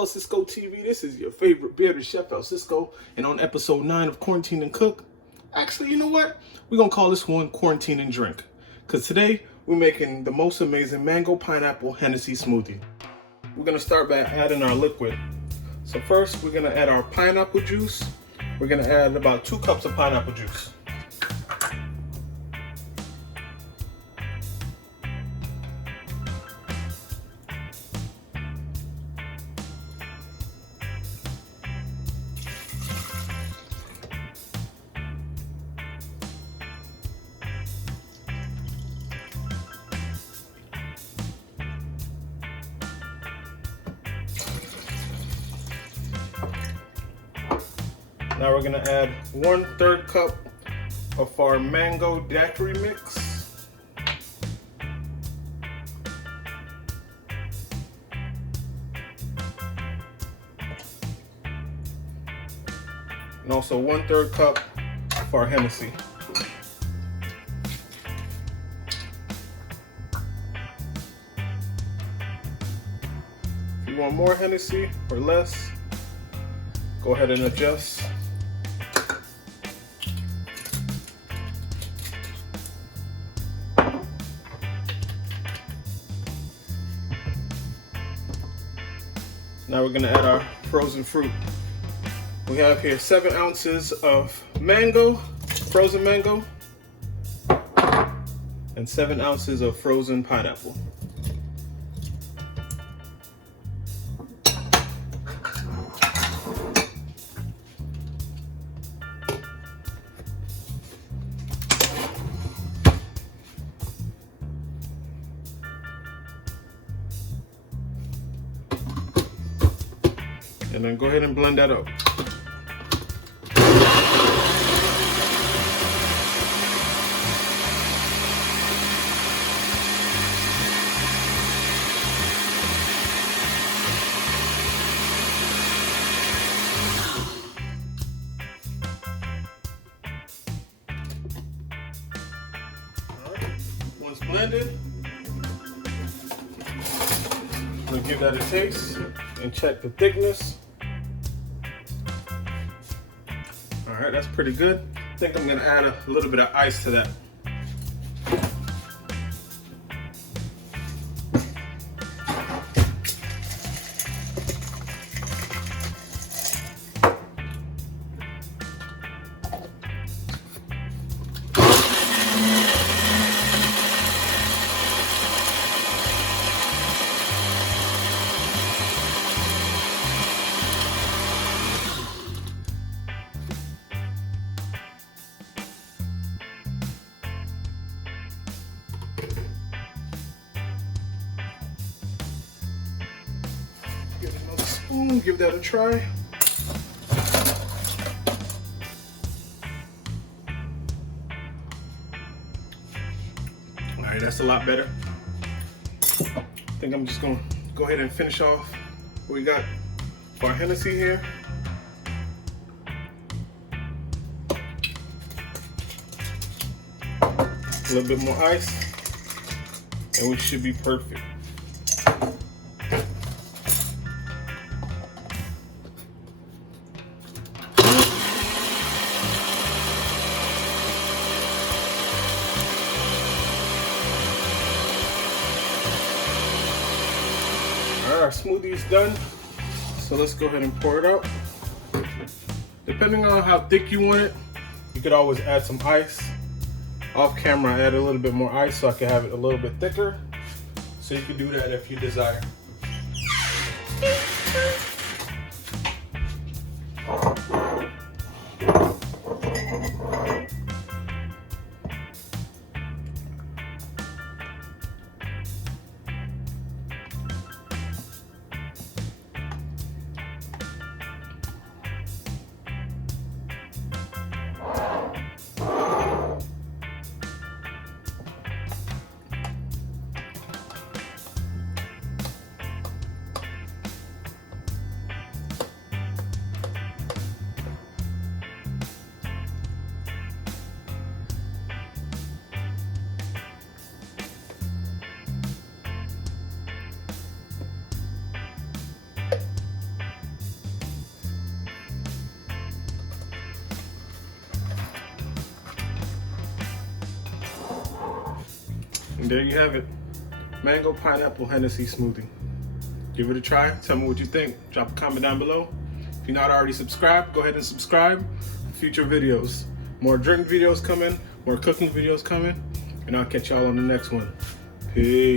El Cisco TV. This is your favorite bearded chef, El Cisco. And on episode 9 of Quarantine and Cook, actually, you know what? We're going to call this one Quarantine and Drink. Because today, we're making the most amazing mango pineapple Hennessy smoothie. We're going to start by adding our liquid. So first, we're going to add our pineapple juice. We're going to add about 2 cups of pineapple juice. Now we're gonna add 1/3 cup of our Mango Daiquiri mix. And also 1/3 cup of our Hennessy. If you want more Hennessy or less, go ahead and adjust. Now we're gonna add our frozen fruit. We have here 7 ounces of mango, frozen mango, and 7 ounces of frozen pineapple. And then go ahead and blend that up. All right. Once blended, we'll give that a taste and check the thickness. All right, that's pretty good. I think I'm gonna add a little bit of ice to that. Get another spoon, give that a try. All right, that's a lot better. I think I'm just gonna go ahead and finish off what we got for our Hennessy here. A little bit more ice, and we should be perfect. Our smoothie is done, so let's go ahead and pour it out. Depending on how thick you want it, you could always add some ice. Off camera, I add a little bit more ice so I can have it a little bit thicker. So you can do that if you desire. And there you have it. Mango pineapple Hennessy smoothie. Give it a try. Tell me what you think. Drop a comment down below. If you're not already subscribed, go ahead and subscribe for future videos. More drink videos coming, more cooking videos coming, and I'll catch y'all on the next one. Peace.